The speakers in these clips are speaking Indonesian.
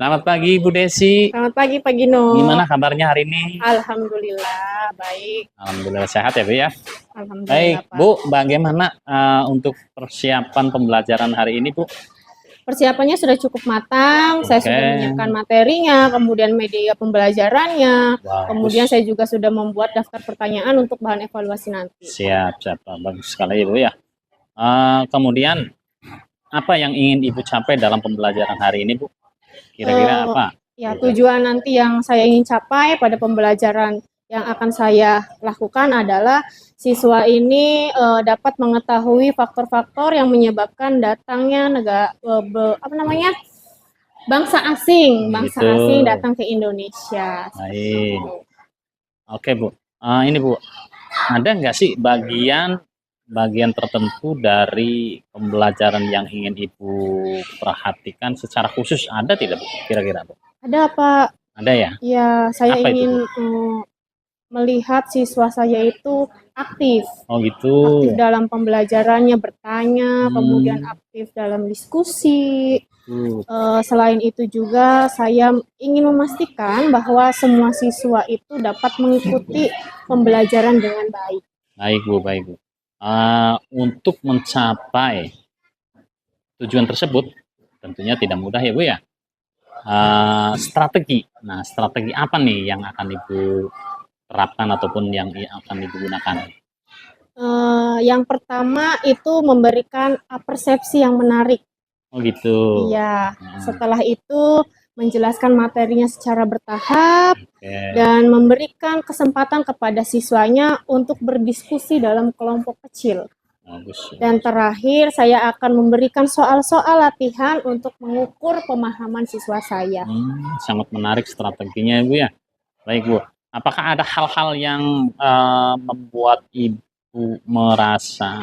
Selamat pagi Bu Desi. Selamat pagi Pak Gino. Gimana kabarnya hari ini? Alhamdulillah baik. Alhamdulillah sehat ya Bu ya. Alhamdulillah Baik Pak. Bu, bagaimana untuk persiapan pembelajaran hari ini Bu? Persiapannya sudah cukup matang. Saya sudah Oke. menyiapkan materinya, kemudian media pembelajarannya, kemudian Bagus. saya juga sudah membuat daftar pertanyaan untuk bahan evaluasi nanti. Siap, siap. Bagus sekali Bu ya. Kemudian apa yang ingin Ibu capai dalam pembelajaran hari ini Bu? Kira-kira apa? Ya, tujuan nanti yang saya ingin capai pada pembelajaran yang akan saya lakukan adalah siswa ini dapat mengetahui faktor-faktor yang menyebabkan datangnya bangsa asing datang ke Indonesia. Baik. Oke Bu. Ini Bu, ada nggak sih bagian tertentu dari pembelajaran yang ingin Ibu perhatikan secara khusus, ada tidak Bu? Kira-kira Bu? Ada Pak. Ada ya? Ya, saya Apa ingin melihat siswa saya itu aktif. Oh gitu. Aktif dalam pembelajarannya, bertanya, kemudian aktif dalam diskusi. Selain itu juga saya ingin memastikan bahwa semua siswa itu dapat mengikuti pembelajaran dengan baik. Baik Bu, baik Bu. Untuk mencapai tujuan tersebut tentunya tidak mudah ya Bu ya. Strategi. Nah, strategi apa nih yang akan Ibu terapkan ataupun yang akan Ibu gunakan? Yang pertama itu memberikan persepsi yang menarik. Oh gitu. Iya. Setelah itu menjelaskan materinya secara bertahap dan memberikan kesempatan kepada siswanya untuk berdiskusi dalam kelompok kecil. Dan terakhir saya akan memberikan soal-soal latihan untuk mengukur pemahaman siswa saya. Sangat menarik strateginya Bu ya. Baik Bu, apakah ada hal-hal yang membuat Ibu merasa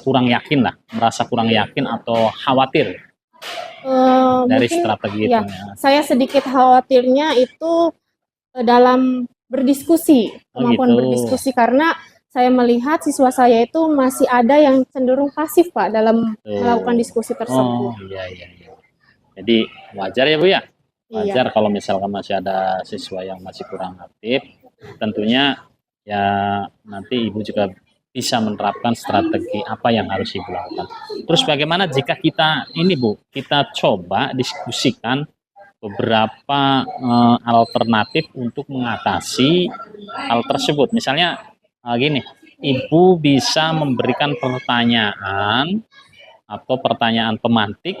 kurang yakin atau khawatir dari strategi itu? Saya sedikit khawatirnya itu dalam berdiskusi, kemampuan berdiskusi, karena saya melihat siswa saya itu masih ada yang cenderung pasif Pak dalam melakukan diskusi tersebut. Iya. Jadi wajar ya Bu ya? Wajar kalau misalkan masih ada siswa yang masih kurang aktif, tentunya ya nanti Ibu juga bisa menerapkan strategi apa yang harus Ibu lakukan. Terus bagaimana jika kita coba diskusikan beberapa alternatif untuk mengatasi hal tersebut. Misalnya gini, Ibu bisa memberikan pertanyaan atau pertanyaan pemantik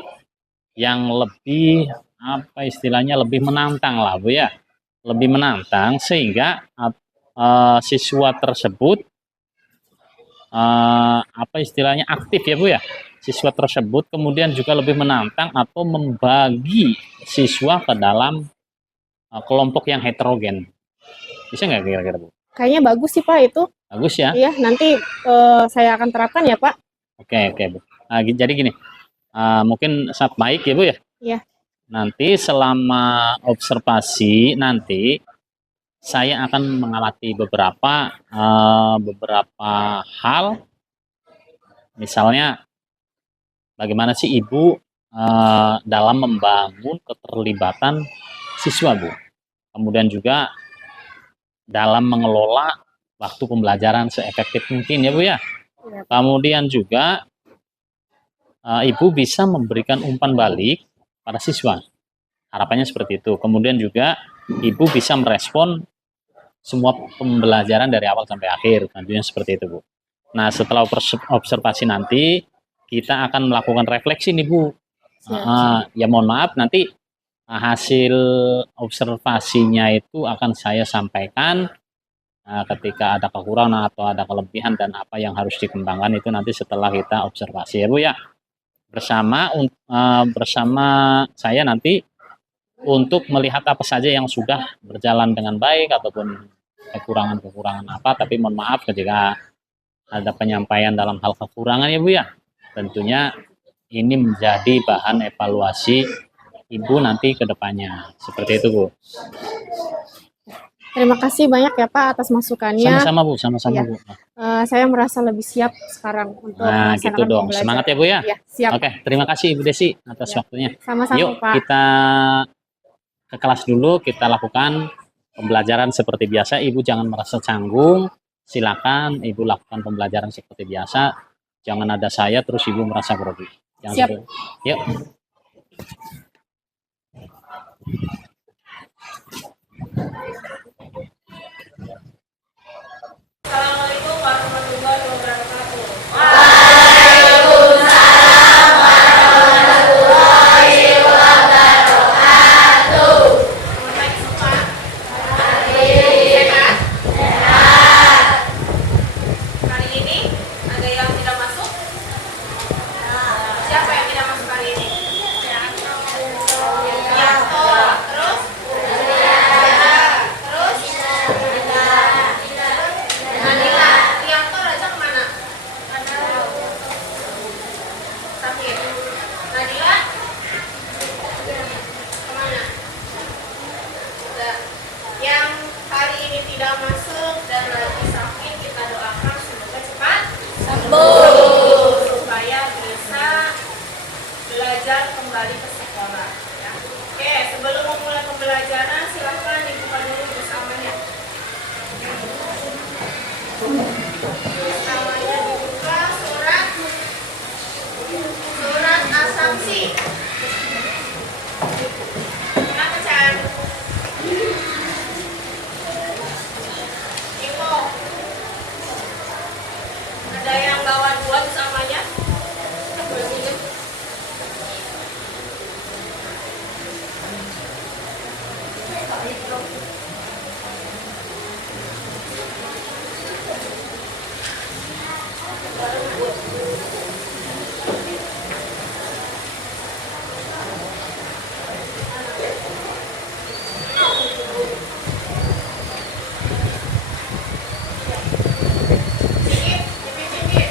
yang lebih lebih menantang lah Bu ya, lebih menantang sehingga siswa tersebut aktif ya Bu ya, siswa tersebut kemudian juga lebih menantang atau membagi siswa ke dalam kelompok yang heterogen. Bisa nggak kira-kira Bu? Kayaknya bagus sih Pak itu. Bagus ya? Iya, nanti saya akan terapkan ya Pak. Oke Bu. Jadi gini, mungkin sangat baik ya Bu ya? Iya. Nanti selama observasi nanti saya akan mengamati beberapa hal, misalnya bagaimana sih Ibu dalam membangun keterlibatan siswa Bu, kemudian juga dalam mengelola waktu pembelajaran seefektif mungkin ya Bu ya. Kemudian juga Ibu bisa memberikan umpan balik pada siswa, harapannya seperti itu. Kemudian juga Ibu bisa merespon semua pembelajaran dari awal sampai akhir, tentunya seperti itu Bu. Nah, setelah observasi nanti kita akan melakukan refleksi nih Bu. Ya mohon maaf, nanti hasil observasinya itu akan saya sampaikan ketika ada kekurangan atau ada kelebihan dan apa yang harus dikembangkan itu nanti setelah kita observasi ya Bu ya. Bersama saya nanti untuk melihat apa saja yang sudah berjalan dengan baik ataupun kekurangan-kekurangan apa, tapi mohon maaf jika ada penyampaian dalam hal kekurangan ya Bu ya. Tentunya ini menjadi bahan evaluasi Ibu nanti ke depannya. Seperti itu Bu. Terima kasih banyak ya Pak atas masukannya. Sama-sama Bu, sama-sama Iya. Bu. Saya merasa lebih siap sekarang untuk Nah, gitu melaksanakan dong. pembelajaran. Semangat ya Bu ya. Iya, siap. Oke, terima kasih Ibu Desi atas Ya. waktunya. Sama-sama Yuk Pak. kita ke kelas dulu, kita lakukan pembelajaran seperti biasa. Ibu jangan merasa canggung. Silakan Ibu lakukan pembelajaran seperti biasa. Jangan ada saya terus Ibu merasa grogi. Jangan Siap. gitu. Yuk. Assalamualaikum warahmatullahi wabarakatuh. Selamat pagi semua. Sehat? Hari ini ada yang tidak masuk? Siapa yang tidak masuk hari ini? Yanto. Terus? Terus? Nadila. Yanto Raja kemana? Sakit. Nadila? Kemana? Udah. Yang hari ini tidak masuk dan lagi sakit, kita doakan semoga cepat sembuh supaya bisa belajar kembali ke sekolah ya. Oke, sebelum memulai pembelajaran silahkan dibuka dulu bersamanya. Bersamanya dibuka surat As-Samsi. Kenapa Chan? Ibu, ada yang bawa dua bersamanya? Boleh minum? Cipit, cipit, cipit.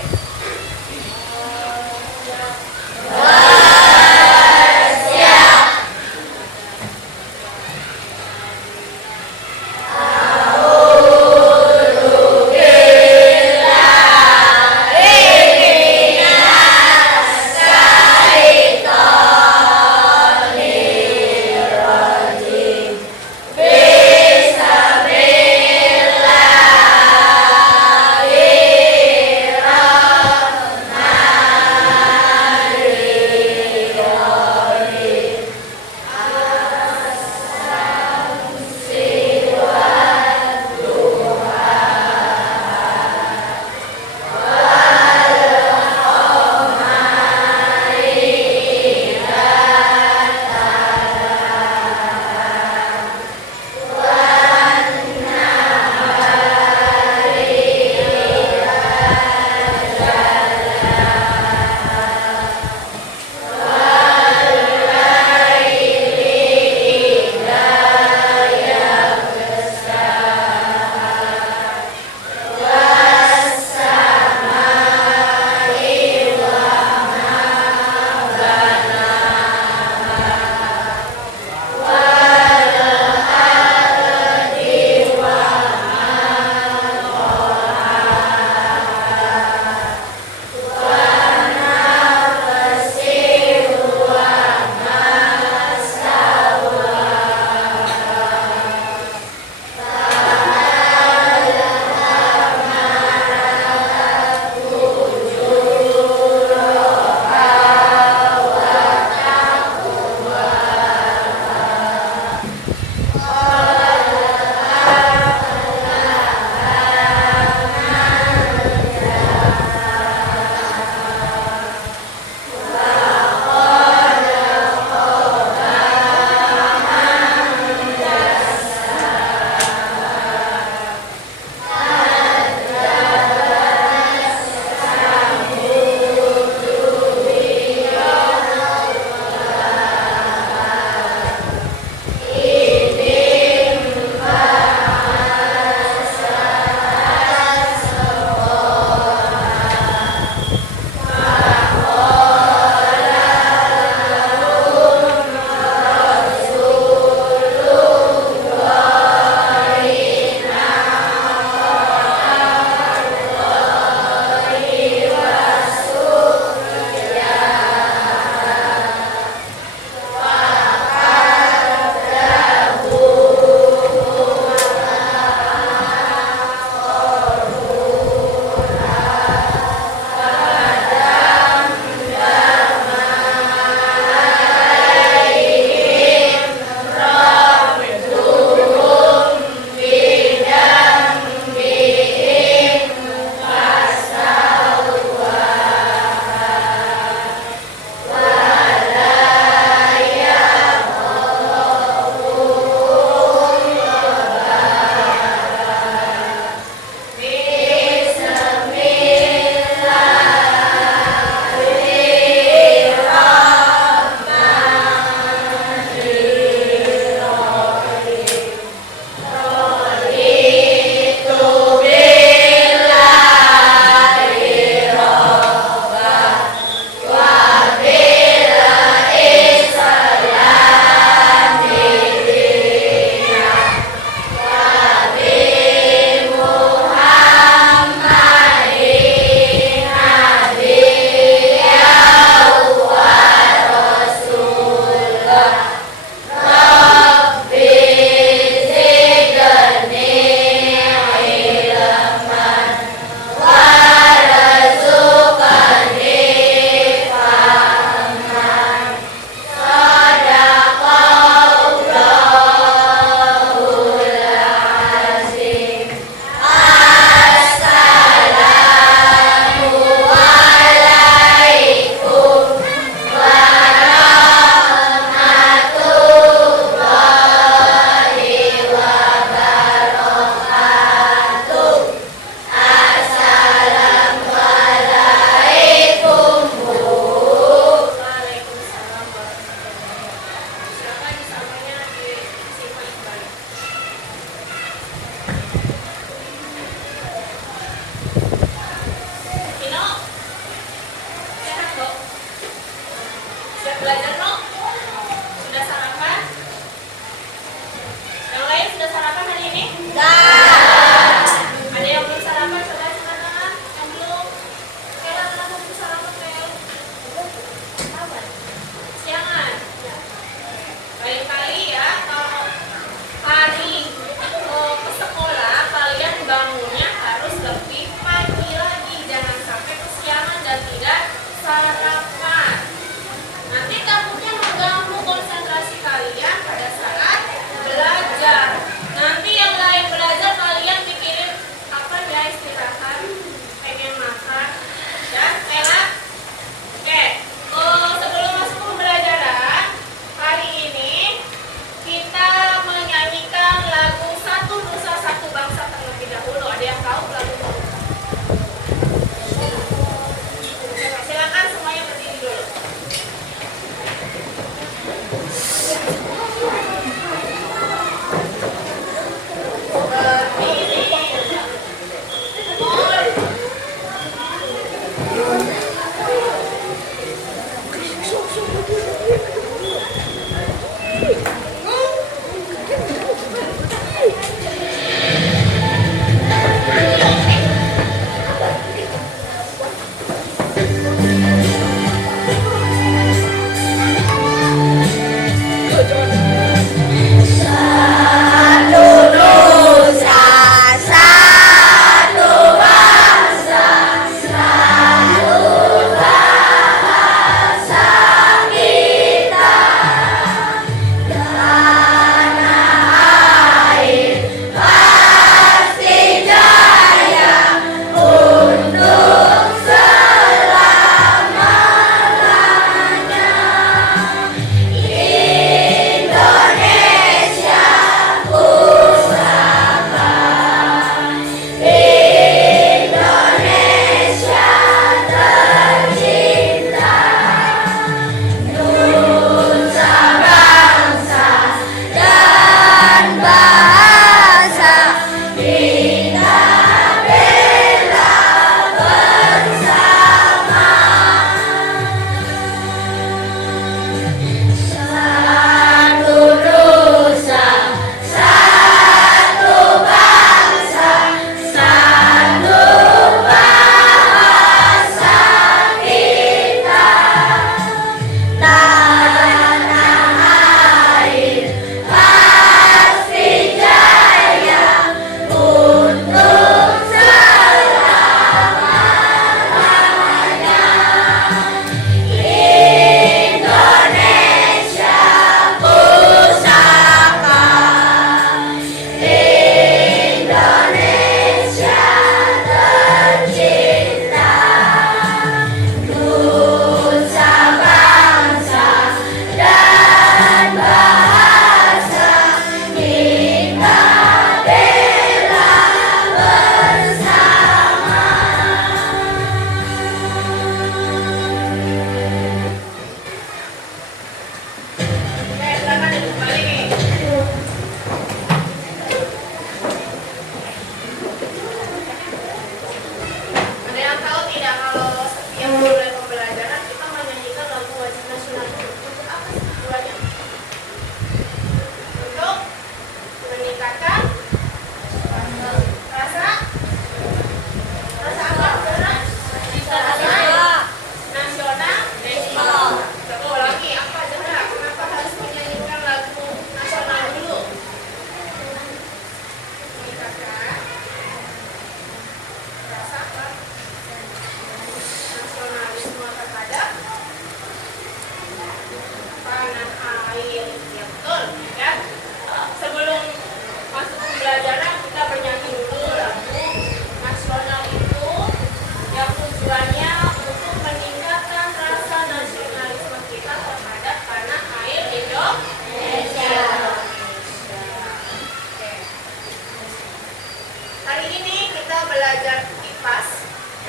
belajar IPAS,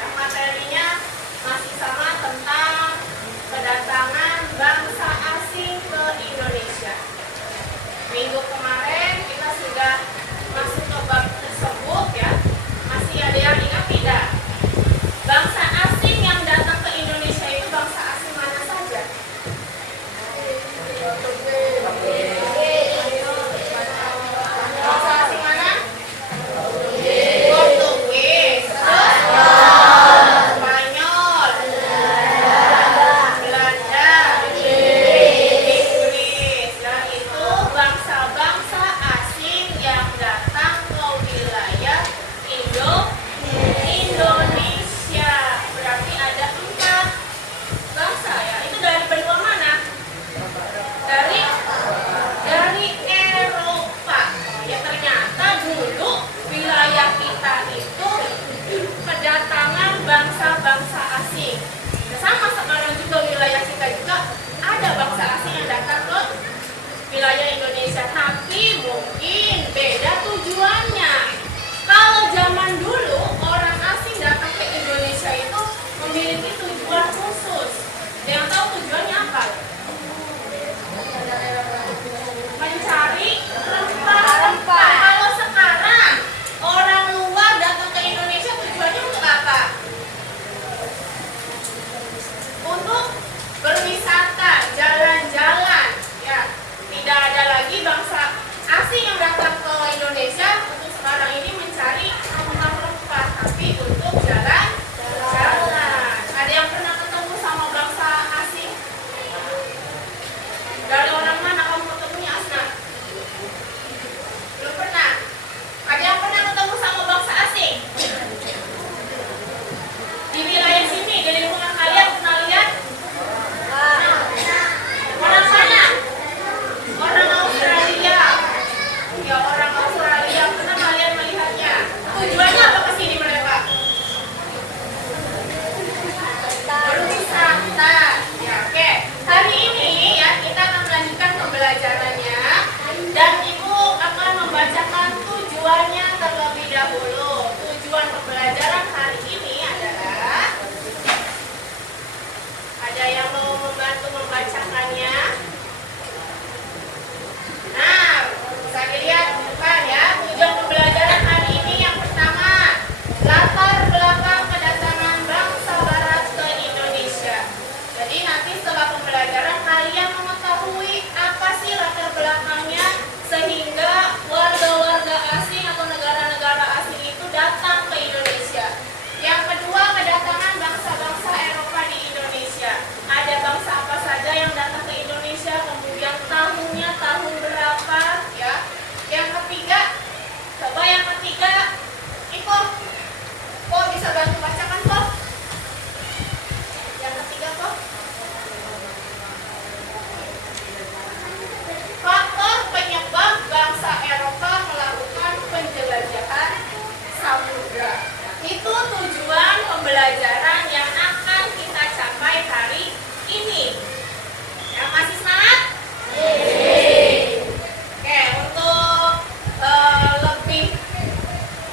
yang materinya masih sama tentang kedatangan bangsa asing ke Indonesia. Minggu kemarin kita sudah masuk ke bab tersebut ya. Masih ada yang ingat tidak? Bangsa asing yang datang ke Indonesia itu bangsa asing mana saja? Bangsa asing mana? Portugis, Spanyol, Belanda, Inggris. Nah, itu bangsa-bangsa asing yang datang ke wilayah Indonesia. Berarti ada 4 bangsa ya. Itu dari benua mana? Dari Eropa. Ya ternyata dulu wilayah kita itu kedatangan bangsa-bangsa asing. Ya, sama sekarang juga wilayah kita juga ada bangsa asing yang datang ke wilayah Indonesia, tapi mungkin beda tujuannya. Kalau zaman dulu orang asing datang ke Indonesia itu memiliki tujuan khusus. Yang tahu tujuannya apa? Mencari rempah-rempah. Kalau sekarang orang luar datang ke Indonesia tujuannya untuk apa? Untuk berwisata, jalan-jalan. Ya, tidak ada lagi bangsa asing yang datang ke Indonesia untuk sekarang ini mencari rempah-rempah, tapi untuk jalan-jalan. Ada yang pernah ketemu sama bangsa asing? Dari orang mana kamu ketemunya, Asna? Belum pernah. Ada yang pernah ketemu sama bangsa asing? Di wilayah sini, di lingkungan kalian pernah lihat? Orang mana? Orang Australia. Ya, orang Australia. Pernah kalian melihatnya? Tujuannya apa ke sini mereka? Berwisata. Ya, oke. Hari ini ya kita akan melanjutkan pembelajarannya dan Ibu akan membacakan tujuannya terlebih dahulu. Tujuan pembelajaran hari ini adalah, ada yang mau membantu membacakannya? Nah, bisa dilihat bukan ya. Tujuan pembelajaran hari ini yang pertama, latar belakang kedatangan bangsa barat ke Indonesia. Jadi nanti setelah pembelajaran kalian mengetahui apa sih latar belakangnya sehingga warga-warga asing atau negara-negara asing itu datang ke Indonesia. Yang kedua, kedatangan bangsa-bangsa Eropa di Indonesia. Ada bangsa apa saja yang datang ke Indonesia, kemudian tahunnya tahun berapa ya. Yang ketiga, coba yang ketiga, Iko, kok bisa bantu bacakan kok? Yang ketiga kok? Faktor penyebab bangsa Eropa melakukan penjelajahan samudra. Itu tujuan pembelajaran yang akan kita capai hari ini. Yang masih semangat? Oke, untuk lebih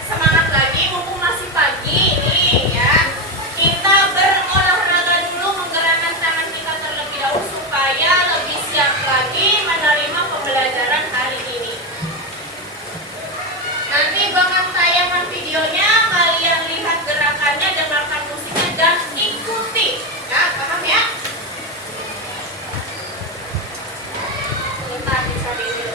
semangat lagi, mumpung masih pagi ini ya, kita berolahraga dulu, menggerakkan tangan kita terlebih dahulu supaya lebih siap lagi menerima pembelajaran hari ini. Nanti bakal tayangan videonya, kalian lihat gerakannya, dengarkan musiknya dan ikuti. Ya, paham ya? Sebentar bisa dulu.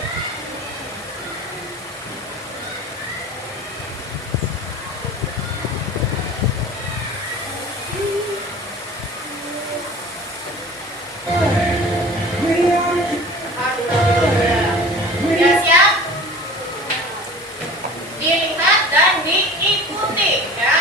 Ya, siap? Dilihat dan diikuti ya.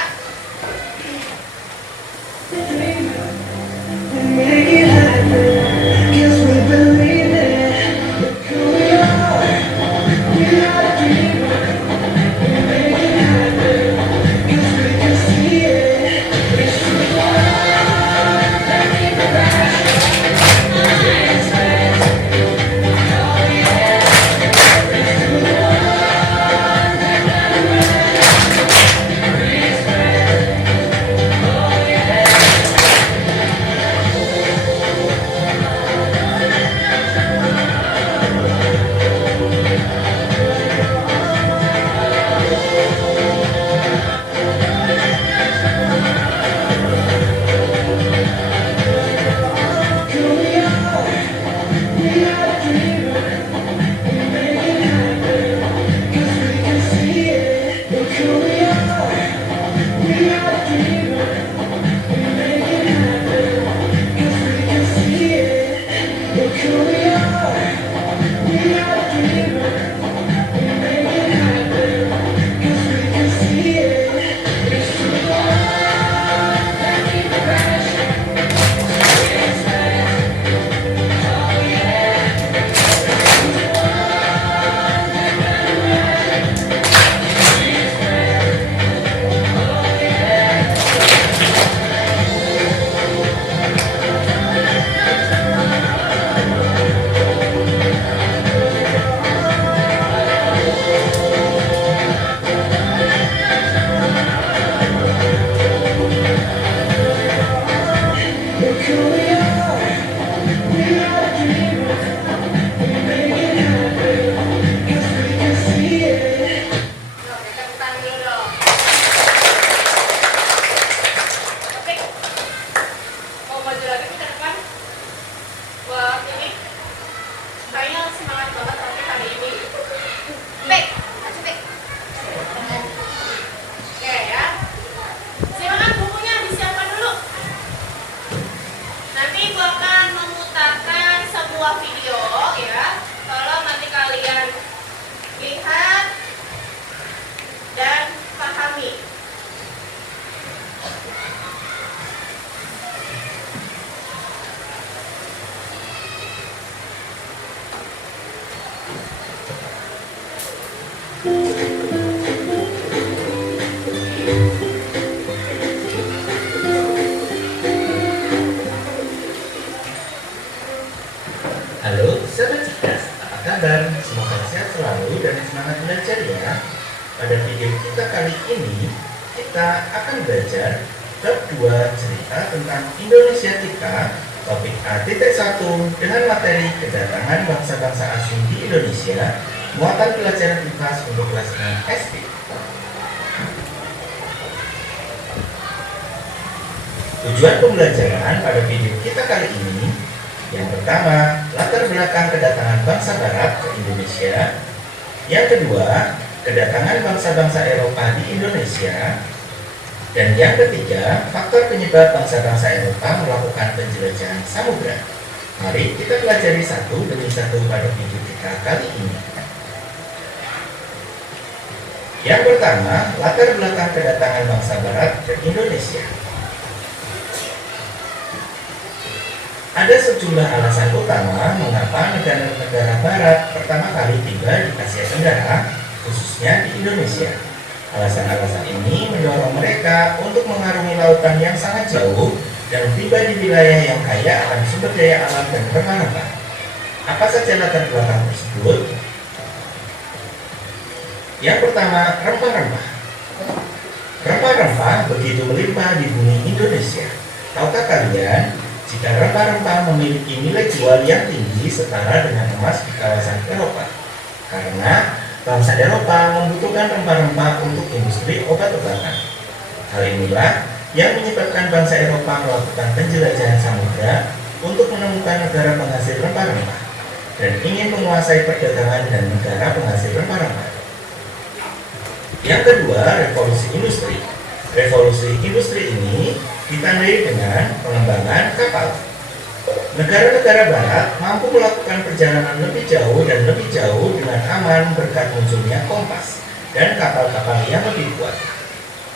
Halo sahabat cerdas, apa kabar? Semoga sehat selalu dan semangat belajar ya. Pada video kita kali ini, kita akan belajar bab 2 cerita tentang Indonesia kita, topik A.1 dengan materi kedatangan bangsa-bangsa asing di Indonesia, muatan pelajaran IPA untuk kelas 6 SD. Tujuan pembelajaran pada video kita kali ini, yang pertama, latar belakang kedatangan bangsa Barat ke Indonesia. Yang kedua, kedatangan bangsa-bangsa Eropa di Indonesia. Dan yang ketiga, faktor penyebab bangsa-bangsa Eropa melakukan penjelajahan samudra. Mari kita pelajari satu demi satu pada video kita kali ini. Yang pertama, latar belakang kedatangan bangsa Barat ke Indonesia. Ada sejumlah alasan utama mengapa negara-negara Barat pertama kali tiba di Asia Tenggara, khususnya di Indonesia. Alasan-alasan ini mendorong mereka untuk mengarungi lautan yang sangat jauh dan tiba di wilayah yang kaya akan sumber daya alam dan rempah-rempah. Apa saja latar belakang tersebut? Yang pertama, rempah-rempah. Rempah-rempah begitu melimpah di bumi Indonesia. Tahukah kalian, jika rempah-rempah memiliki nilai jual yang tinggi setara dengan emas di kawasan Eropa, karena bangsa Eropa membutuhkan rempah-rempah untuk industri obat-obatan. Hal inilah yang menyebabkan bangsa Eropa melakukan penjelajahan samudra untuk menemukan negara penghasil rempah-rempah dan ingin menguasai perdagangan dan negara penghasil rempah-rempah. Yang kedua, revolusi industri. Revolusi industri ini ditandai dengan pengembangan kapal. Negara-negara Barat mampu melakukan perjalanan lebih jauh dan lebih jauh dengan aman berkat munculnya kompas dan kapal-kapal yang lebih kuat.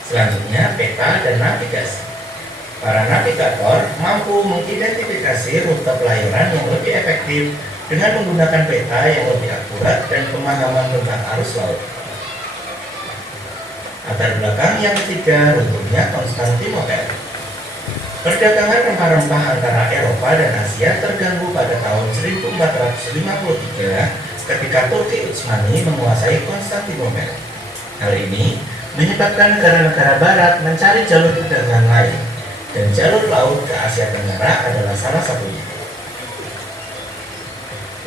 Selanjutnya, peta dan navigasi. Para navigator mampu mengidentifikasi rute pelayaran yang lebih efektif dengan menggunakan peta yang lebih akurat dan pemahaman tentang arus laut. Latar belakang yang ketiga, runtuhnya Konstantinopel. Perdagangan rempah-rempah antara Eropa dan Asia terganggu pada tahun 1453 ketika Turki Utsmani menguasai Konstantinopel. Hal ini menyebabkan negara-negara Barat mencari jalur perdagangan lain, dan jalur laut ke Asia Tenggara adalah salah satunya.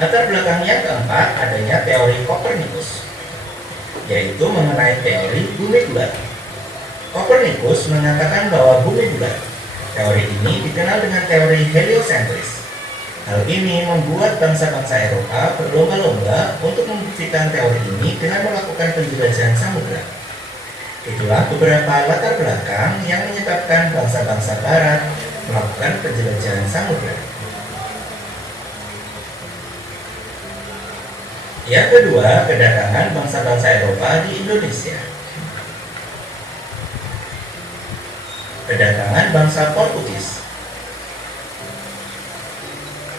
Latar belakang yang keempat, adanya teori Kopernikus, yaitu mengenai teori bumi bulat. Kopernikus mengatakan bahwa bumi bulat. Teori ini dikenal dengan teori heliosentris. Hal ini membuat bangsa-bangsa Eropa berlomba-lomba untuk membuktikan teori ini dengan melakukan penjelajahan samudra. Itulah beberapa latar belakang yang menyebabkan bangsa-bangsa Barat melakukan penjelajahan samudra. Yang kedua, kedatangan bangsa-bangsa Eropa di Indonesia. Kedatangan bangsa Portugis.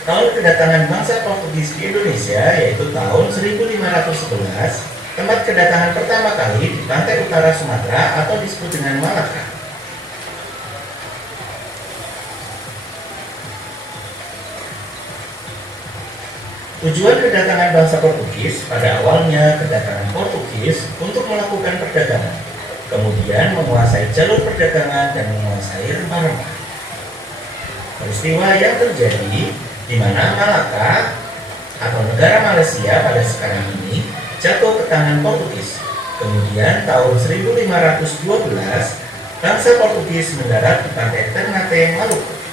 Tahun kedatangan bangsa Portugis di Indonesia yaitu tahun 1511, tempat kedatangan pertama kali di pantai utara Sumatera atau disebut dengan Malaka. Tujuan kedatangan bangsa Portugis pada awalnya kedatangan Portugis untuk melakukan perdagangan, kemudian menguasai jalur perdagangan dan menguasai rempah-rempah. Peristiwa yang terjadi di mana Malaka atau negara Malaysia pada sekarang ini jatuh ke tangan Portugis. Kemudian tahun 1512 bangsa Portugis mendarat di pantai Ternate, Maluku.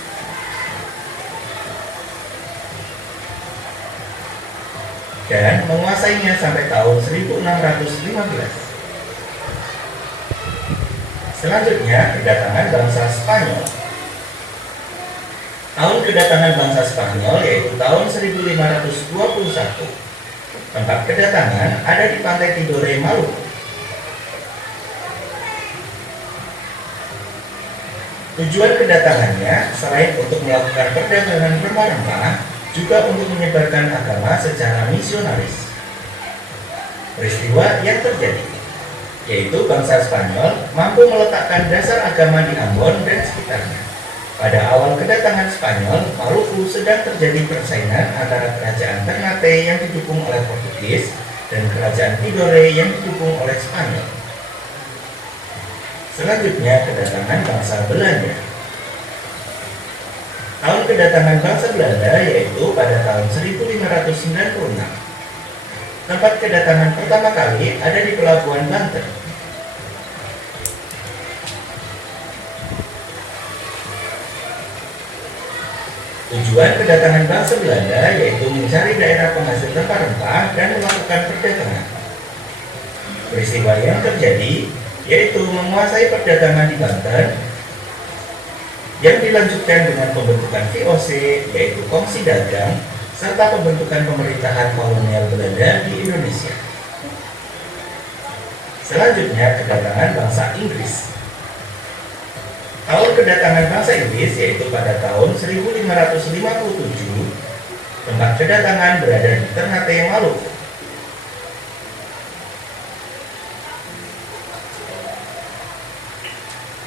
Dan menguasainya sampai tahun 1615. Selanjutnya, kedatangan bangsa Spanyol. Tahun kedatangan bangsa Spanyol yaitu tahun 1521. Tempat kedatangan ada di pantai Tidore, Maluku. Tujuan kedatangannya selain untuk melakukan perdagangan rempah-rempah, juga untuk menyebarkan agama secara misionaris. Peristiwa yang terjadi yaitu bangsa Spanyol mampu meletakkan dasar agama di Ambon dan sekitarnya. Pada awal kedatangan Spanyol, Maluku sedang terjadi persaingan antara kerajaan Ternate yang didukung oleh Portugis dan kerajaan Tidore yang didukung oleh Spanyol. Selanjutnya, kedatangan bangsa Belanda. Tahun kedatangan bangsa Belanda yaitu pada tahun 1596. Tempat kedatangan pertama kali ada di Pelabuhan Banten. Tujuan kedatangan bangsa Belanda yaitu mencari daerah penghasil rempah-rempah dan melakukan perdagangan. Peristiwa yang terjadi yaitu menguasai perdagangan di Banten yang dilanjutkan dengan pembentukan VOC yaitu Kongsi Dagang serta pembentukan pemerintahan kolonial Belanda di Indonesia. Selanjutnya kedatangan bangsa Inggris. Tahun kedatangan bangsa Inggris yaitu pada tahun 1557. Tempat kedatangan berada di Ternate, Maluku.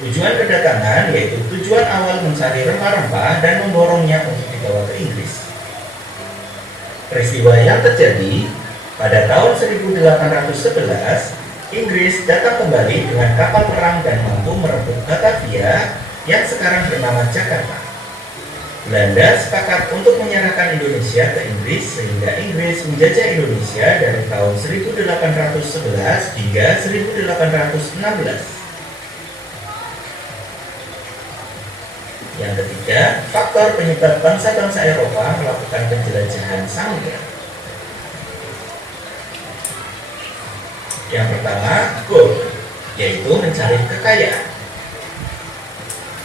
Tujuan kedatangan yaitu tujuan awal mencari rempah-rempah dan memborongnya untuk dibawa ke Inggris. Peristiwa yang terjadi pada tahun 1811, Inggris datang kembali dengan kapal perang dan mampu merebut Batavia yang sekarang bernama Jakarta. Belanda sepakat untuk menyerahkan Indonesia ke Inggris sehingga Inggris menjajah Indonesia dari tahun 1811 hingga 1816. Yang ketiga, faktor penyebab bangsa-bangsa Eropa melakukan penjelajahan samudera. Yang pertama, gold, yaitu mencari kekayaan.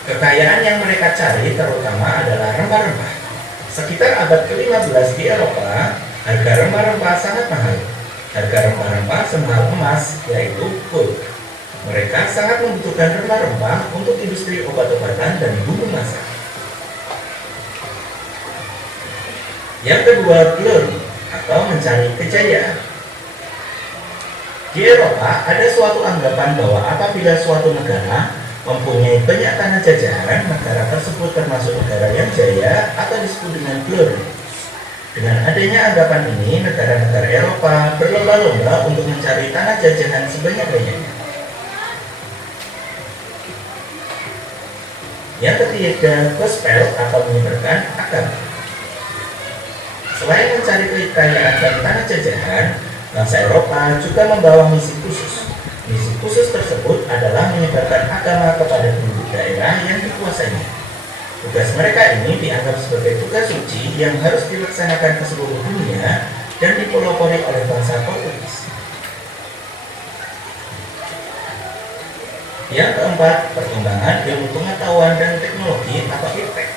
Kekayaan yang mereka cari terutama adalah rempah-rempah. Sekitar abad ke-15 di Eropa, harga rempah-rempah sangat mahal. Harga rempah-rempah semahal emas, yaitu gold. Mereka sangat membutuhkan rempah-rempah untuk industri obat-obatan dan bumbu masak. Yang kedua, glory, atau mencari kejayaan. Di Eropa ada suatu anggapan bahwa apabila suatu negara mempunyai banyak tanah jajahan, negara tersebut termasuk negara yang jaya atau disebut dengan glory. Dengan adanya anggapan ini, negara-negara Eropa berlomba-lomba untuk mencari tanah jajahan sebanyak-banyaknya. Yang ketiga, gospel atau menyebarkan agama. Selain mencari kekayaan dan tanah jajahan, bangsa Eropa juga membawa misi khusus. Misi khusus tersebut adalah menyebarkan agama kepada penduduk daerah yang dikuasainya. Tugas mereka ini dianggap sebagai tugas suci yang harus dilaksanakan ke seluruh dunia dan dipelopori oleh bangsa Portugis. Yang keempat, perkembangan ilmu pengetahuan dan teknologi atau iptek.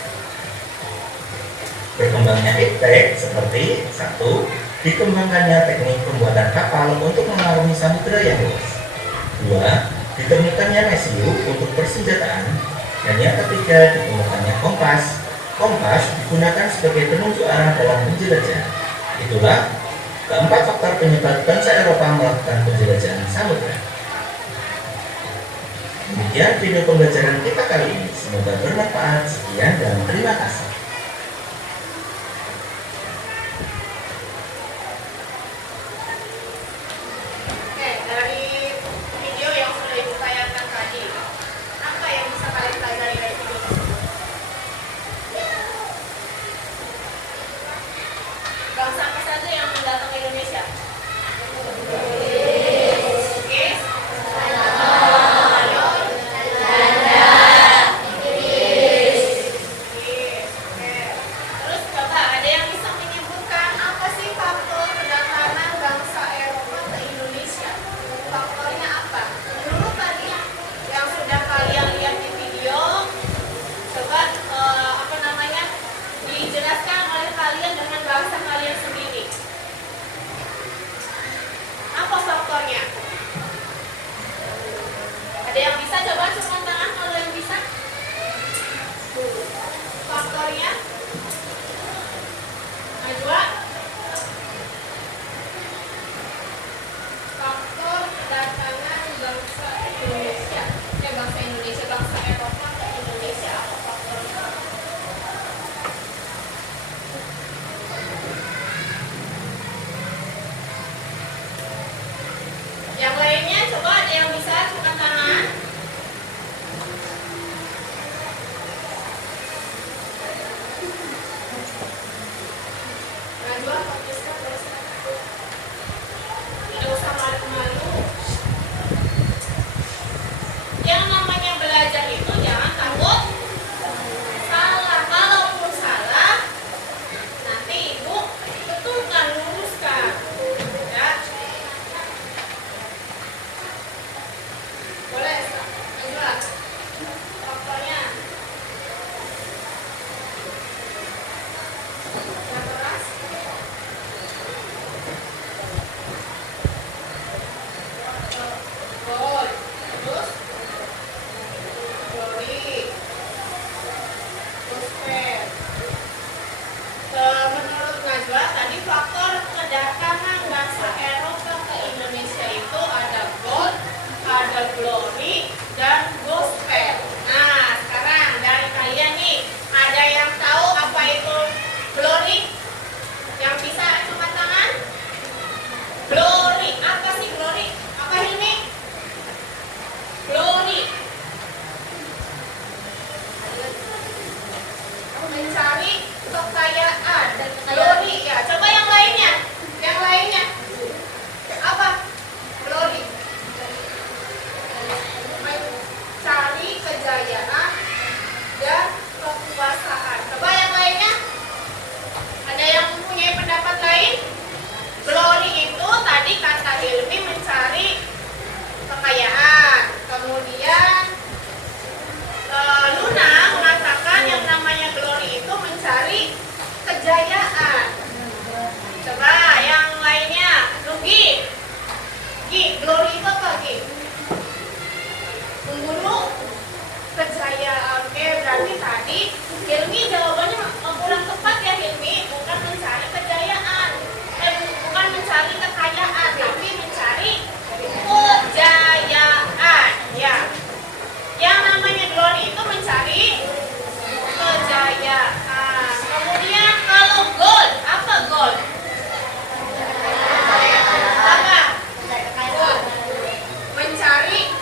Berkembangnya iptek seperti 1. Dikembangkannya teknik pembuatan kapal untuk mengarungi samudera yang luas. 2. Ditemukannya mesiu untuk persenjataan. Dan yang ketiga, ditemukannya kompas. Kompas digunakan sebagai penunjuk arah dalam penjelajahan. Itulah keempat faktor penyebab bangsa Eropa melakukan penjelajahan samudera. Demikian video pembelajaran kita kali ini. Semoga bermanfaat. Sekian dan terima kasih. Oke, dari video yang sudah Ibu tayangkan tadi, apa yang bisa kalian pelajari dari video tersebut? Bangsa apa saja yang datang ke Indonesia? Portugis, Spanyol, Belanda, Inggris. Glory itu apa lagi? Memburu kejayaan. Oke, berarti tadi Hilmi jawabannya kurang tepat ya Hilmi. Bukan mencari kejayaan, bukan mencari kekayaan, tapi mencari kejayaan. Ya, yang namanya glory itu mencari kejayaan. Kemudian kalau gold, apa gold? Apa? Mencari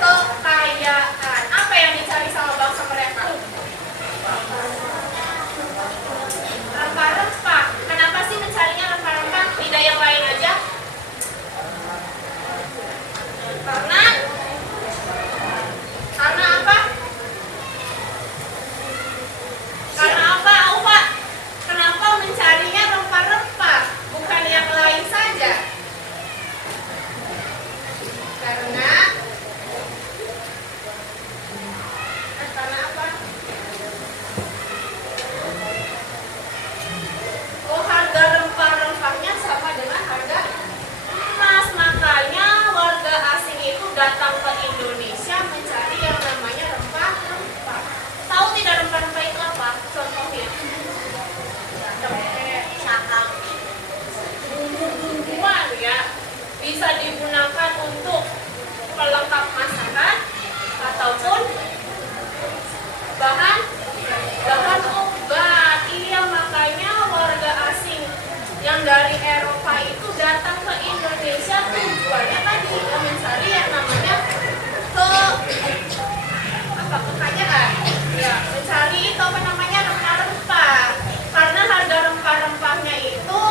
kekayaan. Apa yang dicari sama bangsa mereka? Rempah-rempah. Kenapa sih mencarinya rempah-rempah? Tidak yang lain aja? Karena apa? Karena apa, Aufa? Kenapa mencarinya rempah-rempah, bukan yang lain saja? Karena apa? Oh, harga rempah-rempahnya sama dengan harga emas. Makanya warga asing itu datang ke Indonesia mencari yang namanya rempah-rempah. Tahu tidak rempah-rempah itu apa? Contohnya bumbu-bumbuan ya, bisa digunakan untuk pelengkap masakan ataupun bahan obat. Iya, makanya warga asing yang dari Eropa itu datang ke Indonesia tujuannya tadi mencari yang namanya kekayaan. Ya, mencari itu apa namanya rempah-rempah. Karena harga rempah-rempahnya itu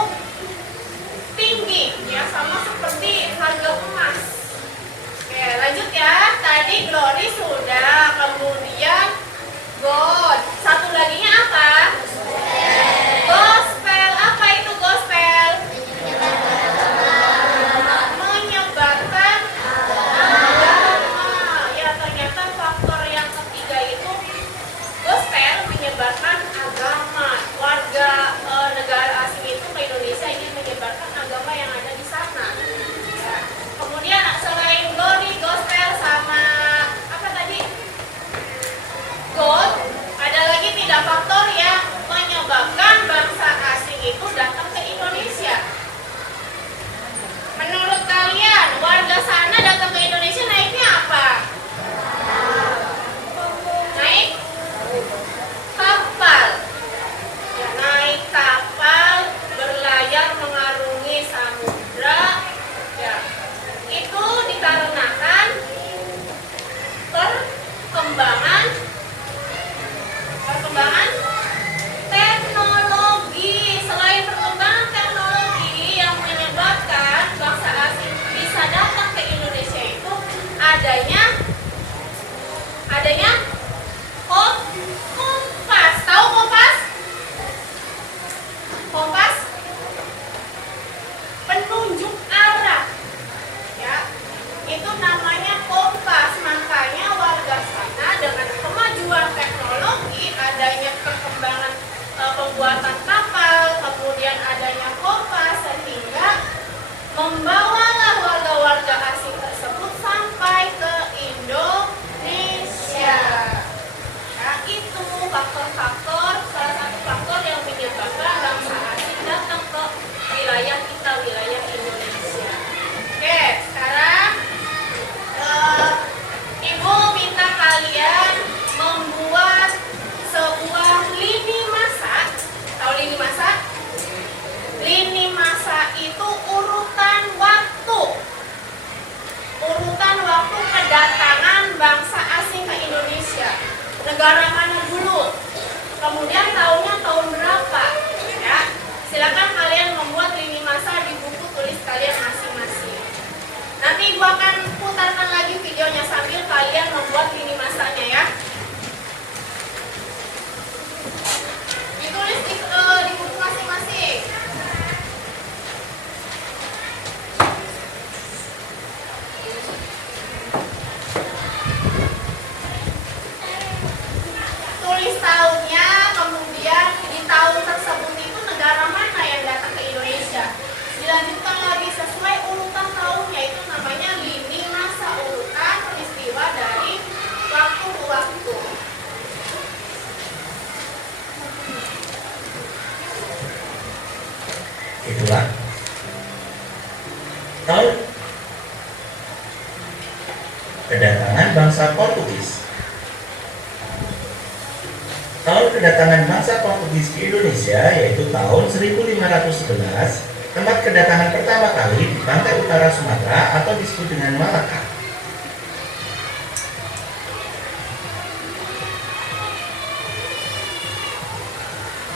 tinggi ya, sama seperti harga emas. Oke, lanjut ya. Tadi glory sudah, kemudian gold. Satu laginya apa? Gospel. Apa itu gospel? Menyebarkan agama. Ya, ternyata faktor yang ketiga itu gospel, menyebarkan agama. Warga negara asing itu ke Indonesia ingin menyebarkan agama yang ada di sana. Ya. Kemudian selain glory, gospel sama apa tadi? Gold. Ada lagi tidak faktor yang menyebabkan bangsa asing itu datang ke Indonesia. Menurut kalian, warga sana datang ke Indonesia naiknya apa? Naik kapal. Ya, naik kapal, berlayar mengarungi samudra. Ya, itu dikarenakan perkembangan teknologi. Selain perkembangan teknologi yang menyebabkan bangsa asing bisa datang ke Indonesia itu adanya kompas. Tahu kompas? Kompas penunjuk arah. Ya, itu namanya kompas. Makanya warga sana dengan kemajuan teknologi, adanya perkembangan pembuatan kapal, kemudian adanya kompas, sehingga membawalah warga-warga asing tersebut sampai ke Indonesia. Nah, itu faktor-faktor, salah satu faktor yang menyebabkan bangsa asing datang ke wilayah kita, wilayah Indonesia. Oke, sekarang Ibu minta kalian membuat sebuah lini masa. Tahu lini masa? Lini masa itu urutan waktu. Urutan waktu kedatangan bangsa asing ke Indonesia. Negara mana dulu? Kemudian tahunnya tahun berapa? Ya, silakan kalian membuat lini masa di buku tulis kalian masing-masing. Nanti Ibu akan putarkan lagi videonya sambil kalian membuat lini masanya ya. Ditulis di buku masing-masing. Tulis tahunnya, kemudian di tahun tersebut itu negara mana yang datang ke Indonesia. Dilanjutkan lagi sesuai urutan tahunnya, itu namanya kedatangan bangsa Portugis. Tahun kedatangan bangsa Portugis di Indonesia yaitu tahun 1511, tempat kedatangan pertama kali di pantai utara Sumatera atau disebut dengan Malaka.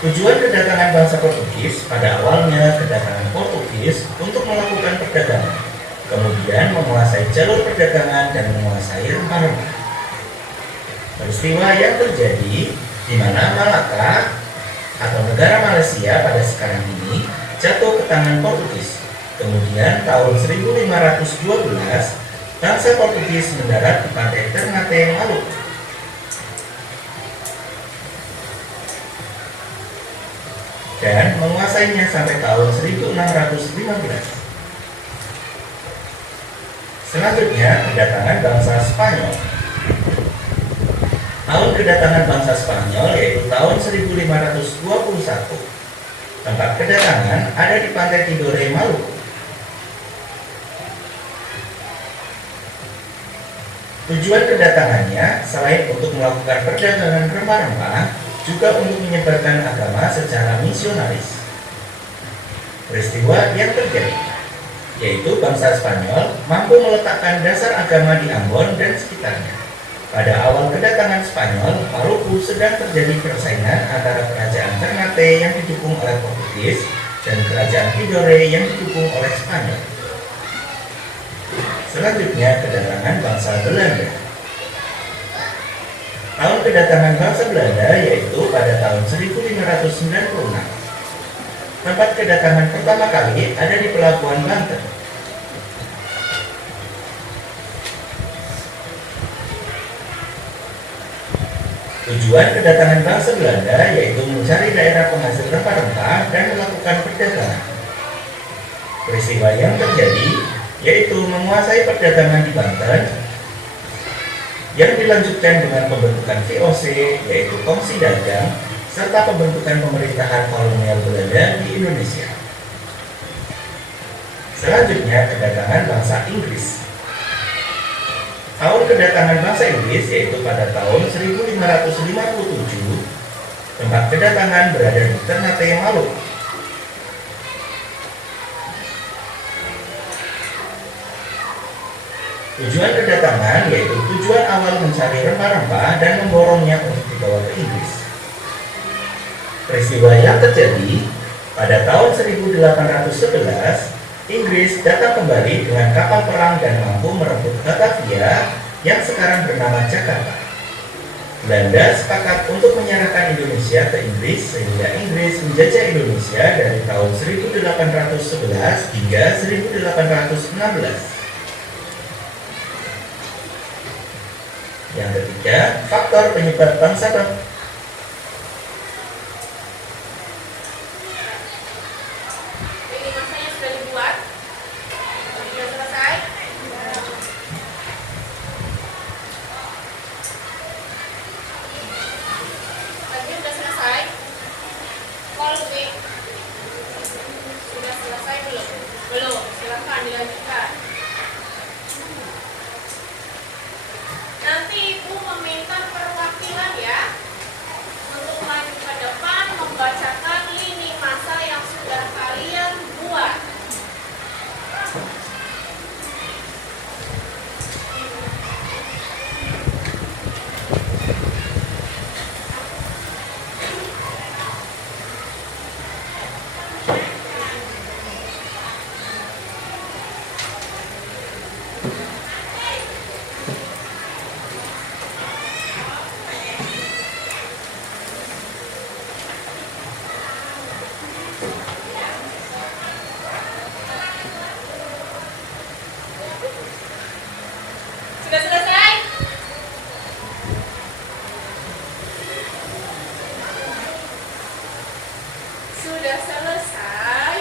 Tujuan kedatangan bangsa Portugis pada awalnya kedatangan Portugis untuk melakukan perdagangan, kemudian menguasai jalur perdagangan dan menguasai rempah-rempah. Peristiwa yang terjadi di mana Malaka atau negara Malaysia pada sekarang ini jatuh ke tangan Portugis. Kemudian tahun 1512 bangsa Portugis mendarat di pantai Ternate, Maluku. Dan menguasainya sampai tahun 1615. Selanjutnya, kedatangan bangsa Spanyol. Tahun kedatangan bangsa Spanyol yaitu tahun 1521. Tempat kedatangan ada di pantai Tidore, Maluku. Tujuan kedatangannya selain untuk melakukan perdagangan rempah-rempah, juga untuk menyebarkan agama secara misionaris. Peristiwa yang terjadi yaitu bangsa Spanyol mampu meletakkan dasar agama di Ambon dan sekitarnya. Pada awal kedatangan Spanyol, Maluku sedang terjadi persaingan antara kerajaan Ternate yang didukung oleh Portugis dan kerajaan Tidore yang didukung oleh Spanyol. Selanjutnya, kedatangan bangsa Belanda. Tahun kedatangan bangsa Belanda yaitu pada tahun 1596. Tempat kedatangan pertama kali ada di Pelabuhan Banten. Tujuan kedatangan bangsa Belanda yaitu mencari daerah penghasil rempah-rempah dan melakukan perdagangan. Peristiwa yang terjadi yaitu menguasai perdagangan di Banten, yang dilanjutkan dengan pembentukan VOC yaitu Kongsi Dagang serta pembentukan pemerintahan kolonial Belanda di Indonesia. Selanjutnya, kedatangan bangsa Inggris. Tahun kedatangan bangsa Inggris yaitu pada tahun 1557. Tempat kedatangan berada di Ternate, Maluku. Tujuan kedatangan yaitu tujuan awal mencari rempah-rempah dan memborongnya untuk dibawa ke Inggris. Peristiwa yang terjadi pada tahun 1811, Inggris datang kembali dengan kapal perang dan mampu merebut Batavia yang sekarang bernama Jakarta. Belanda sepakat untuk menyerahkan Indonesia ke Inggris sehingga Inggris menjajah Indonesia dari tahun 1811 hingga 1816. Yang ketiga, faktor penyebab bangsa Ini masanya sudah dibuat, sudah selesai. Lagi sudah selesai. Call B. Sudah selesai belum? Belum. Silakan dilanjutkan. Nanti Ibu meminta perwakilan ya untuk maju ke depan membacakan lini masa yang sudah kalian buat. Sudah selesai? Sudah selesai?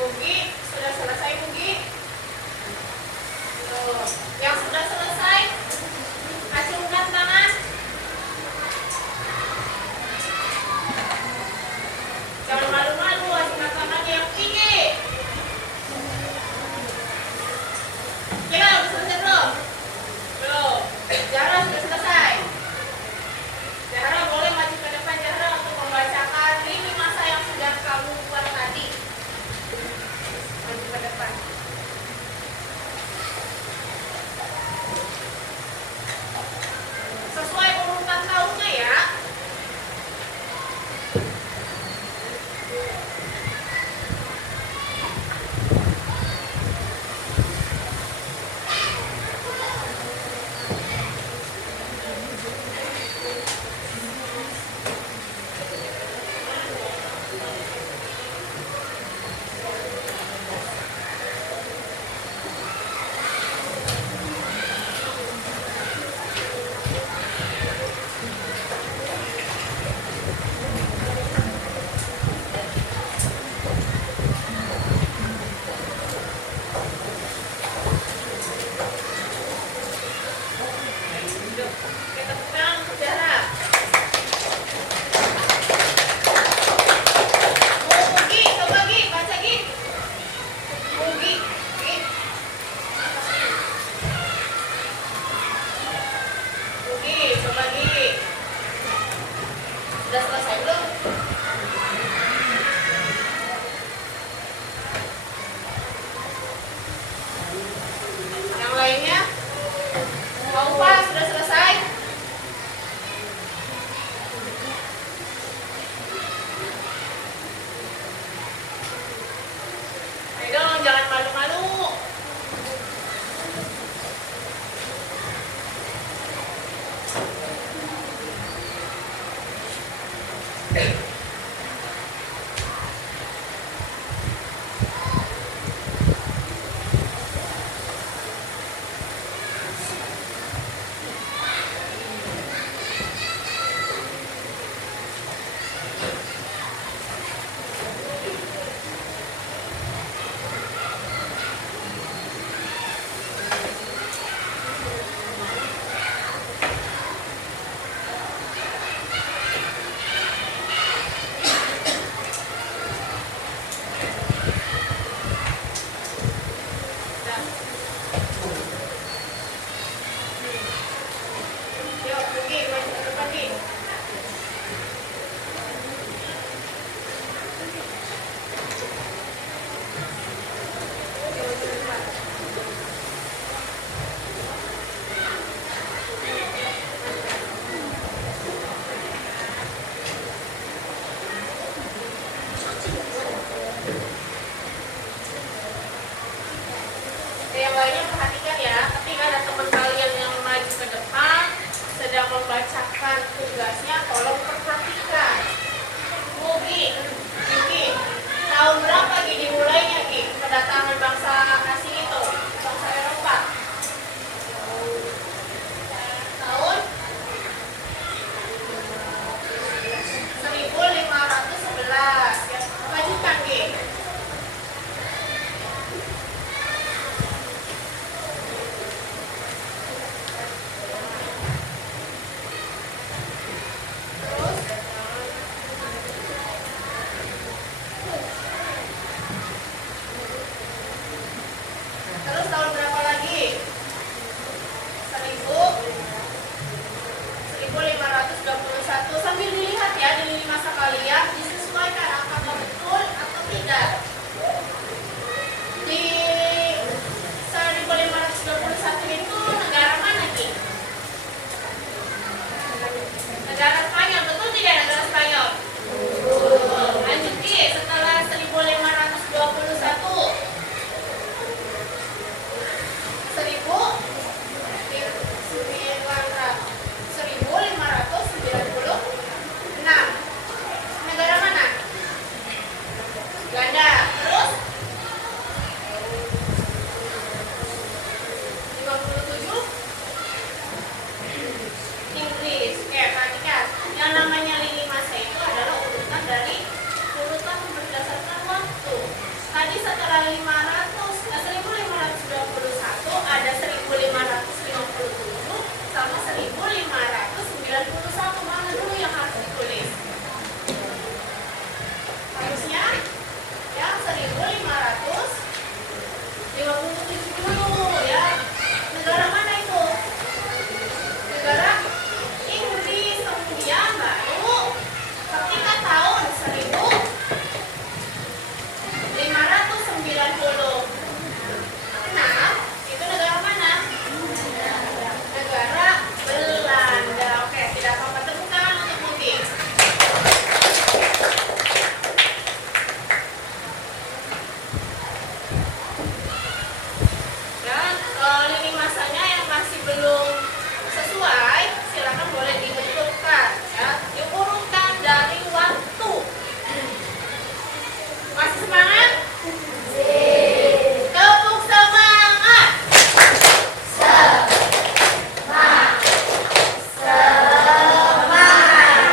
Bugi, sudah selesai Bugi? Tuh, yang sudah selesai, acungkan tangan. Jangan malu-malu, acungkan tangan. Yang lainnya perhatikan ya, ketika ada teman kalian yang maju ke depan sedang membacakan tugasnya, tolong perhatikan. Gi, tahun berapa Gi dimulainya Gi kedatangan bangsa asing itu, bangsa Eropa? Tahun 1511 ya, majukan Gi. Terus tahun berapa lagi? 1521. Sambil dilihat ya di lini masa kalian, disesuaikan apakah betul atau tidak. Di 1521 itu negara mana Ki? Negara Spanyol, betul tidak negara Spanyol? Lanjut Ki, setelah 1521 1596 negara mana? Belanda. Terus 57 Inggris. Oke, perhatikan yang namanya lini masa itu adalah urutan berdasarkan waktu. Tadi setelah 1521 ada 1557 sama 1591. Mana dulu yang harus ditulis? Harusnya yang 1557 dulu ya. Negara mana itu? Negara Inggris. Kemudian baru ketika tahun 1596 itu negara mana? Negara Belanda. Oke, tidak apa-apa, tepuk tangan untuk Muti. Dan lini masanya yang masih belum sesuai, silakan boleh dibetulkan ya, diurutkan dari waktu. Masih semangat? Tepuk semangat.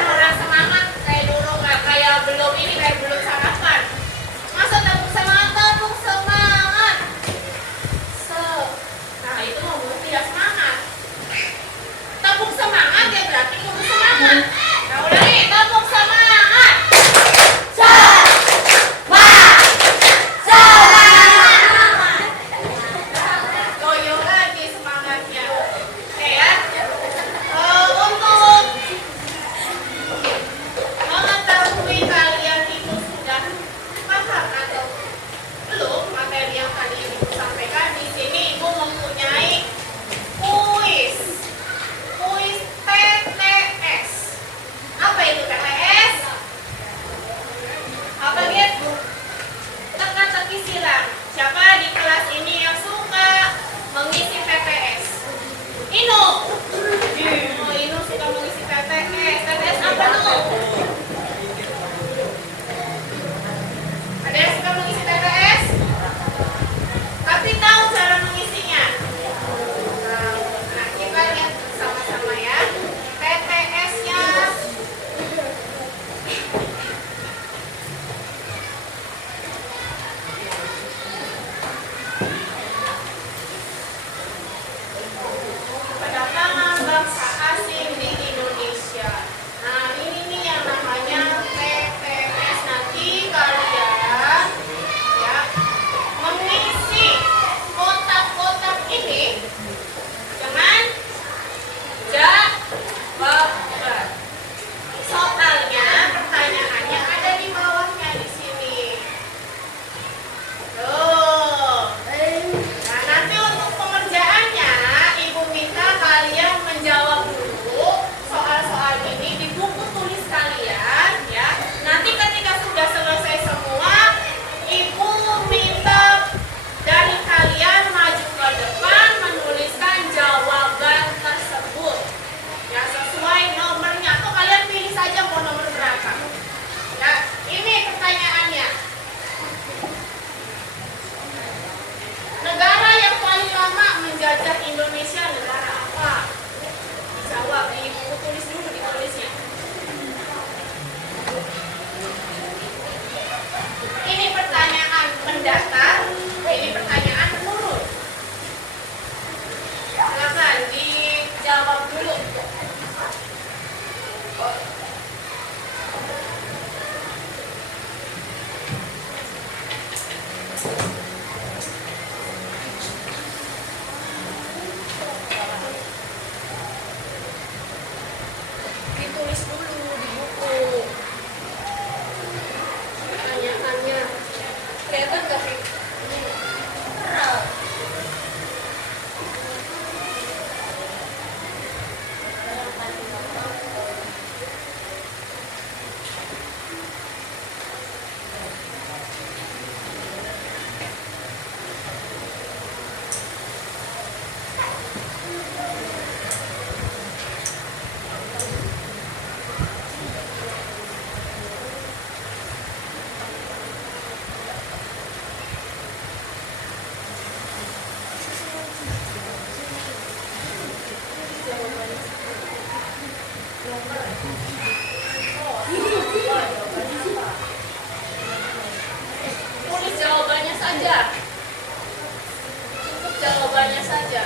Kurang semangat kayak dulu, nggak kayak belum ini, kayak belum sarapan. Masa tepuk semangat, tepuk semangat. Nah itu mau tidak semangat. Tepuk semangat ya berarti kudu semangat. Nah ulangi, tepuk semangat. Goyang lagi semangatnya. Oke ya. Untuk mengetahui kalian itu sudah paham atau belum materi yang tadi Ibu sampaikan, di sini Ibu mempunyai kuis TTS. Apa itu TTS? Apa gitu? Teka-teki silang. Siapa di kelas ini yang suka mengisi TTS? Inu. Oh, Inu suka mengisi TTS. TTS apa tuh? Ada yang suka mengisi TTS? Tapi tahu cara mengisinya? Nah, kita lihat sama-sama ya. TTS-nya terdapat datar, ini pertanyaan menurut. Silakan dijawab dulu. Ditulis dulu di buku pertanyaannya. Kelihatan nggak sih? Tulis jawabannya saja. Cukup jawabannya saja.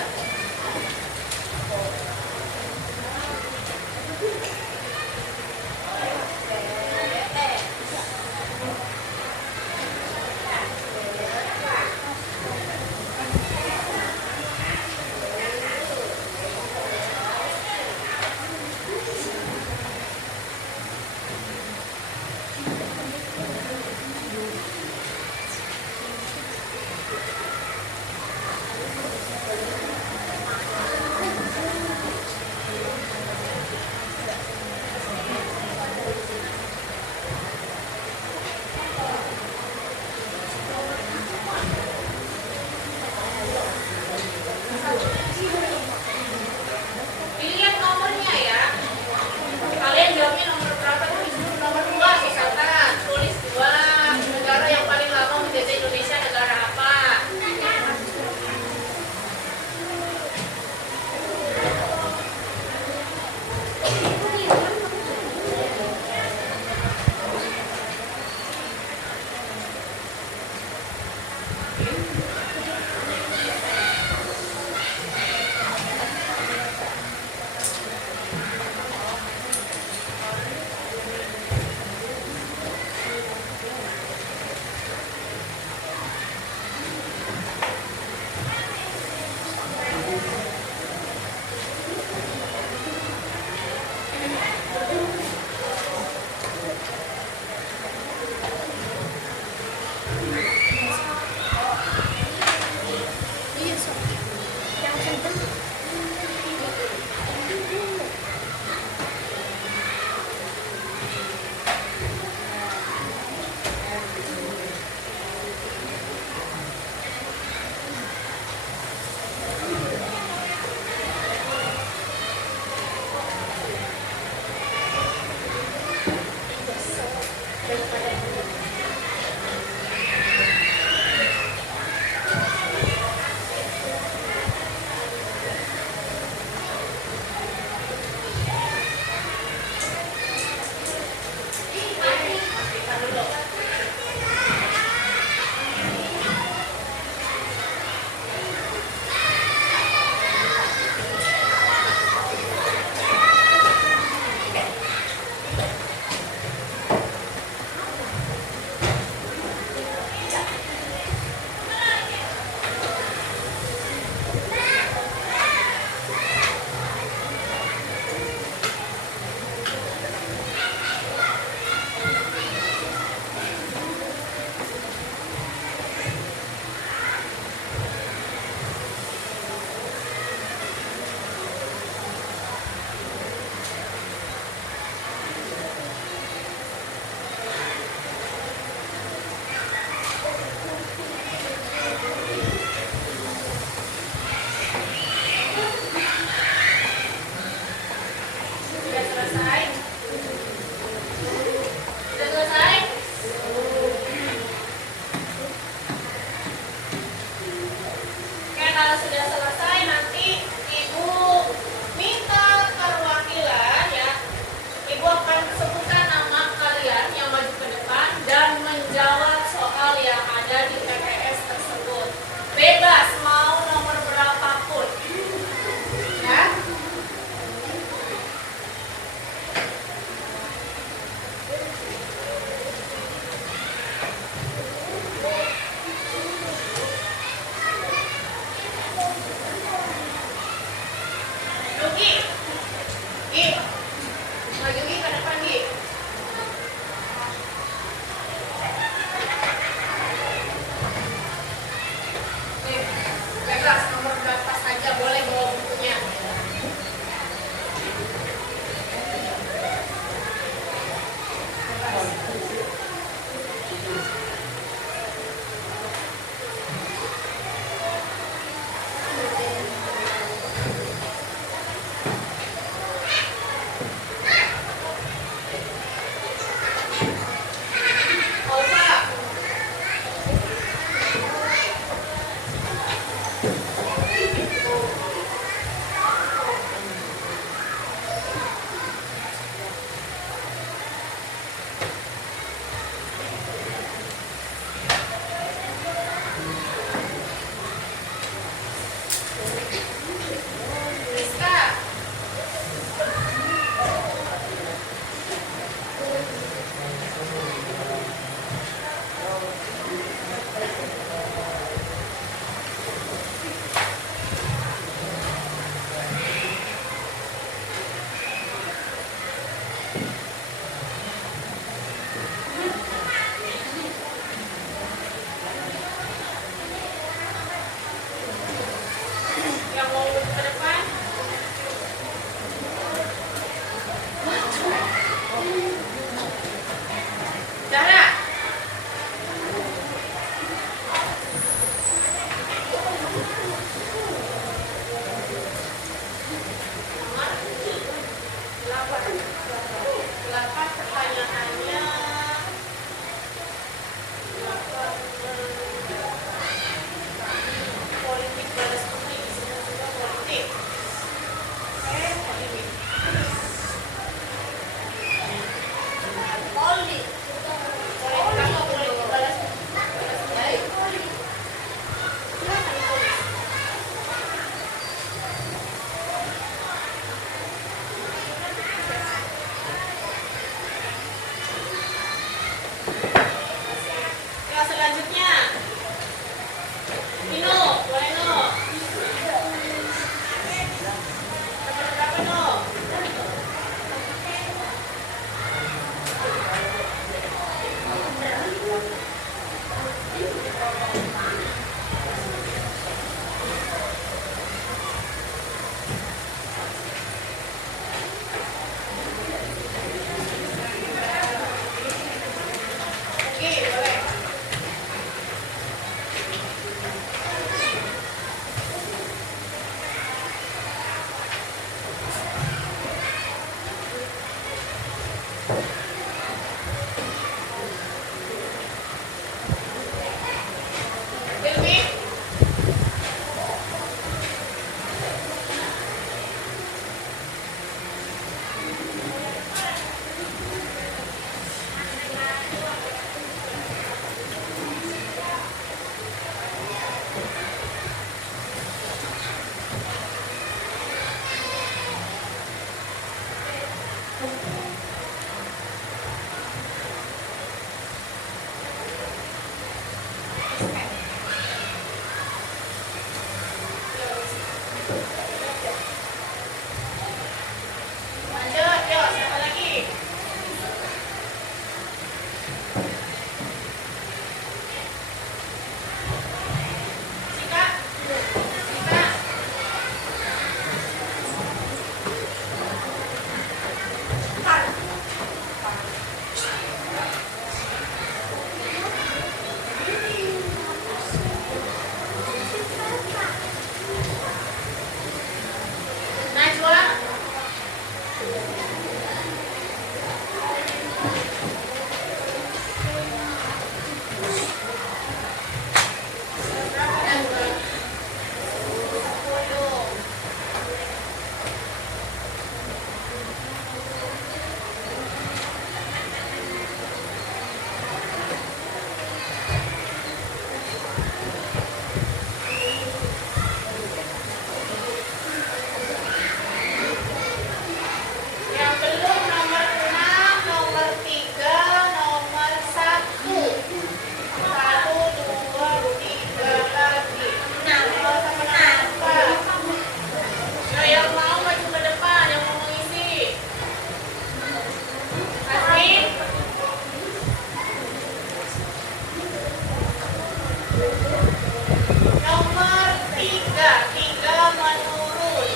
Nomor 3 menurun.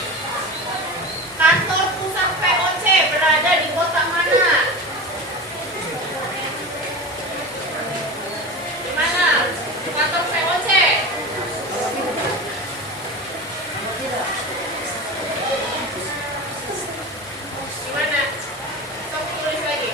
Kantor pusat VOC berada di kota mana? Di mana? Kantor VOC. Di mana? Sok tulis lagi.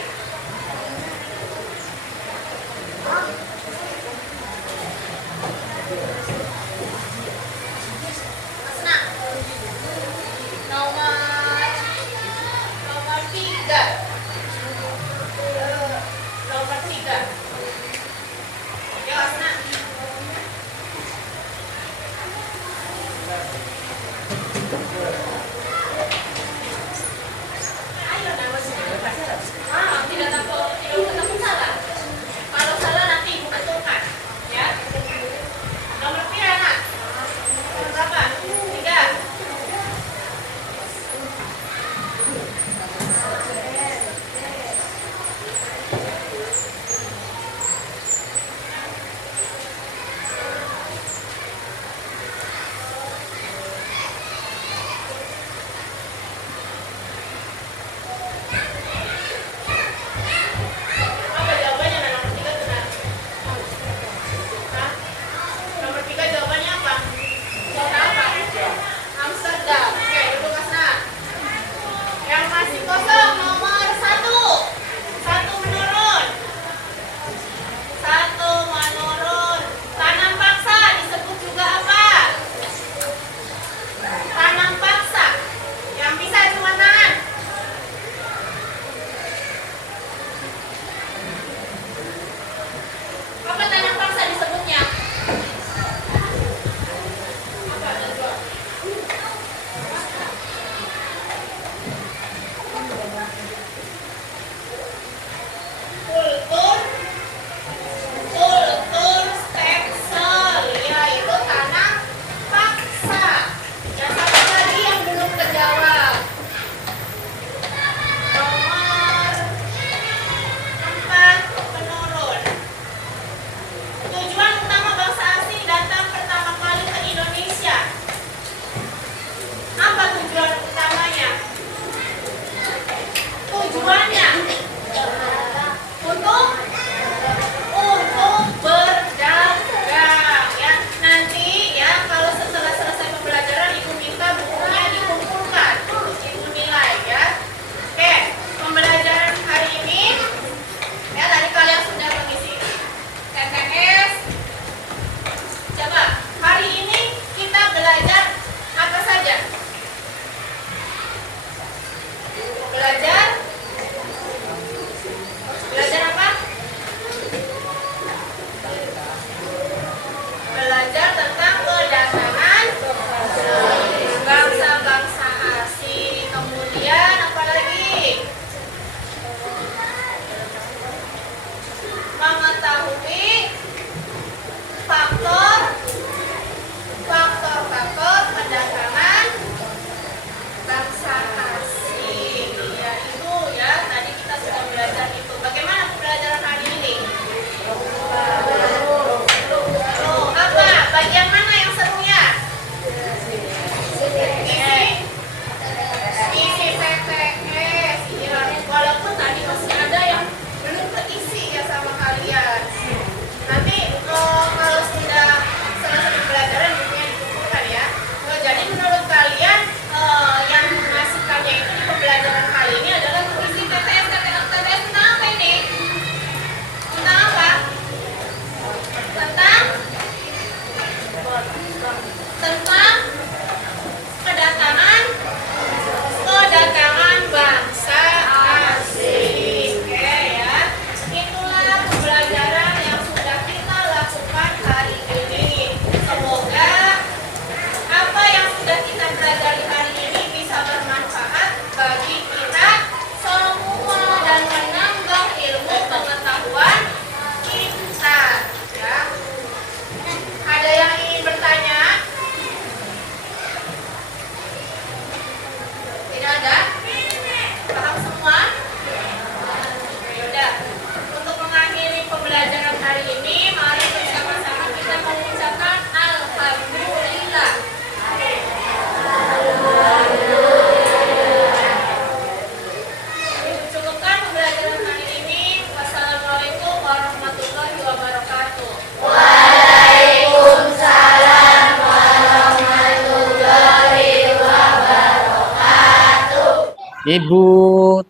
Ibu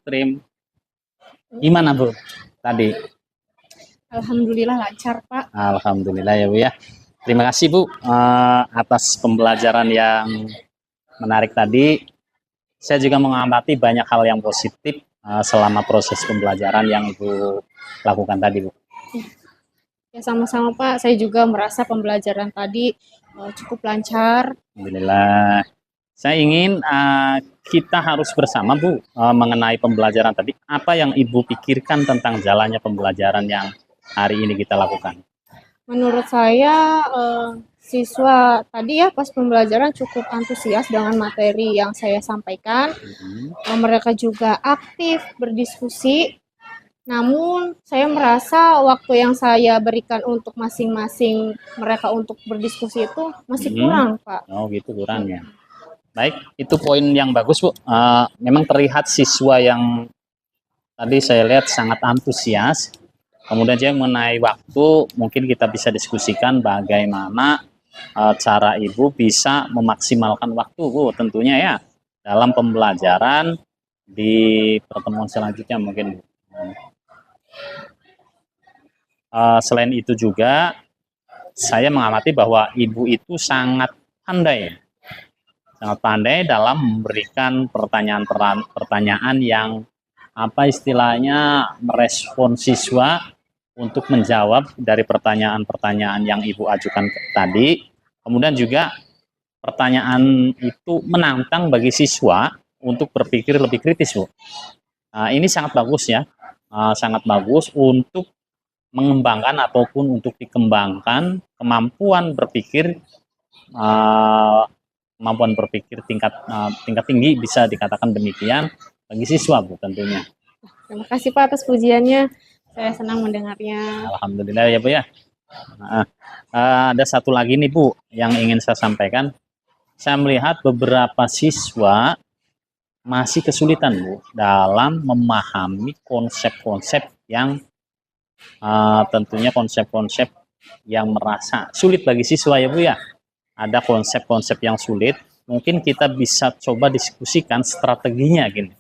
Trim, gimana Bu tadi? Alhamdulillah lancar, Pak. Alhamdulillah ya Bu ya. Terima kasih Bu atas pembelajaran yang menarik tadi. Saya juga mengamati banyak hal yang positif selama proses pembelajaran yang Ibu lakukan tadi Bu. Ya sama-sama Pak, saya juga merasa pembelajaran tadi cukup lancar. Alhamdulillah. Saya ingin kita harus bersama Bu mengenai pembelajaran tadi. Apa yang Ibu pikirkan tentang jalannya pembelajaran yang hari ini kita lakukan? Menurut saya siswa tadi ya pas pembelajaran cukup antusias dengan materi yang saya sampaikan. Mereka juga aktif berdiskusi. Namun saya merasa waktu yang saya berikan untuk masing-masing mereka untuk berdiskusi itu masih kurang, Pak. Oh gitu, kurang ya. Baik, itu poin yang bagus Bu. Memang terlihat siswa yang tadi saya lihat sangat antusias. Kemudian juga mengenai waktu, mungkin kita bisa diskusikan bagaimana cara Ibu bisa memaksimalkan waktu Bu, tentunya ya, dalam pembelajaran di pertemuan selanjutnya mungkin Bu. Selain itu juga, saya mengamati bahwa Ibu itu sangat pandai dalam memberikan pertanyaan yang apa istilahnya merespon siswa untuk menjawab dari pertanyaan-pertanyaan yang Ibu ajukan tadi. Kemudian juga pertanyaan itu menantang bagi siswa untuk berpikir lebih kritis Bu. Ini sangat bagus ya, sangat bagus untuk mengembangkan ataupun untuk dikembangkan kemampuan berpikir tingkat tinggi, bisa dikatakan demikian bagi siswa Bu tentunya. Terima kasih Pak atas pujiannya. Saya senang mendengarnya. Alhamdulillah ya Bu ya. Ada satu lagi nih Bu yang ingin saya sampaikan. Saya melihat beberapa siswa masih kesulitan Bu dalam memahami konsep-konsep yang tentunya konsep-konsep yang merasa sulit bagi siswa ya Bu ya. Ada konsep-konsep yang sulit. Mungkin kita bisa coba diskusikan strateginya gini.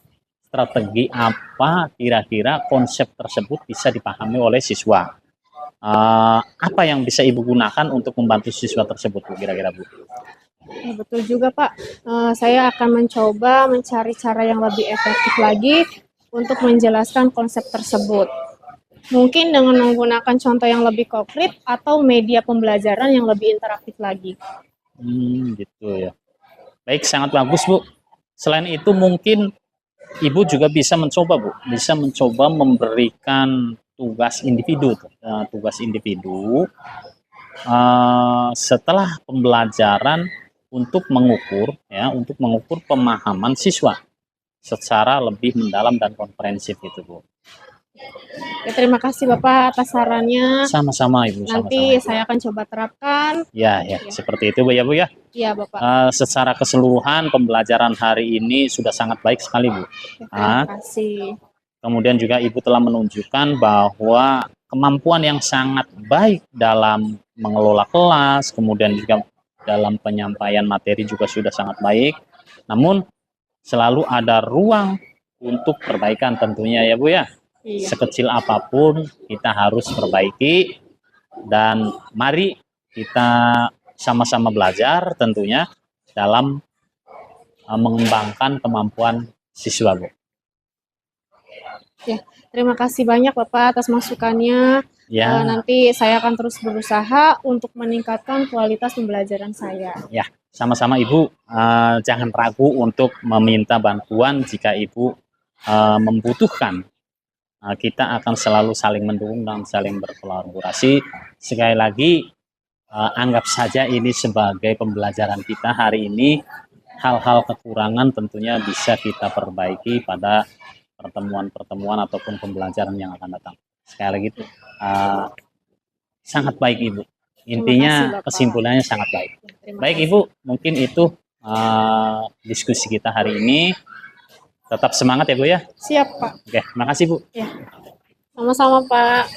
Strategi apa kira-kira konsep tersebut bisa dipahami oleh siswa. Apa yang bisa Ibu gunakan untuk membantu siswa tersebut Bu, kira-kira Bu? Ya, betul juga Pak. Saya akan mencoba mencari cara yang lebih efektif lagi untuk menjelaskan konsep tersebut. Mungkin dengan menggunakan contoh yang lebih konkret atau media pembelajaran yang lebih interaktif lagi. Gitu ya. Baik, sangat bagus Bu. Selain itu mungkin Ibu juga bisa mencoba Bu, bisa mencoba memberikan tugas individu, setelah pembelajaran untuk mengukur pemahaman siswa secara lebih mendalam dan komprehensif itu Bu. Ya, terima kasih Bapak atas sarannya. Sama-sama Ibu. Nanti saya akan coba terapkan. Ya, seperti itu Bu ya Bu ya. Iya Bapak. Secara keseluruhan pembelajaran hari ini sudah sangat baik sekali Bu. Terima kasih. Kemudian juga Ibu telah menunjukkan bahwa kemampuan yang sangat baik dalam mengelola kelas, kemudian juga dalam penyampaian materi juga sudah sangat baik. Namun selalu ada ruang untuk perbaikan tentunya ya Bu ya. Iya. Sekecil apapun kita harus perbaiki, dan mari kita sama-sama belajar tentunya dalam mengembangkan kemampuan siswa Bu. Ya, terima kasih banyak Bapak atas masukannya. Ya. Nanti saya akan terus berusaha untuk meningkatkan kualitas pembelajaran saya. Ya, sama-sama Ibu. Jangan ragu untuk meminta bantuan jika Ibu membutuhkan. Kita akan selalu saling mendukung dan saling berkolaborasi. Sekali lagi, anggap saja ini sebagai pembelajaran kita hari ini. Hal-hal kekurangan tentunya bisa kita perbaiki pada pertemuan-pertemuan ataupun pembelajaran yang akan datang. Sekali lagi, sangat baik Ibu. Intinya kesimpulannya sangat baik. Baik Ibu, mungkin itu diskusi kita hari ini. Tetap semangat ya Bu ya. Siap Pak. Oke, makasih Bu. Ya. Sama-sama Pak.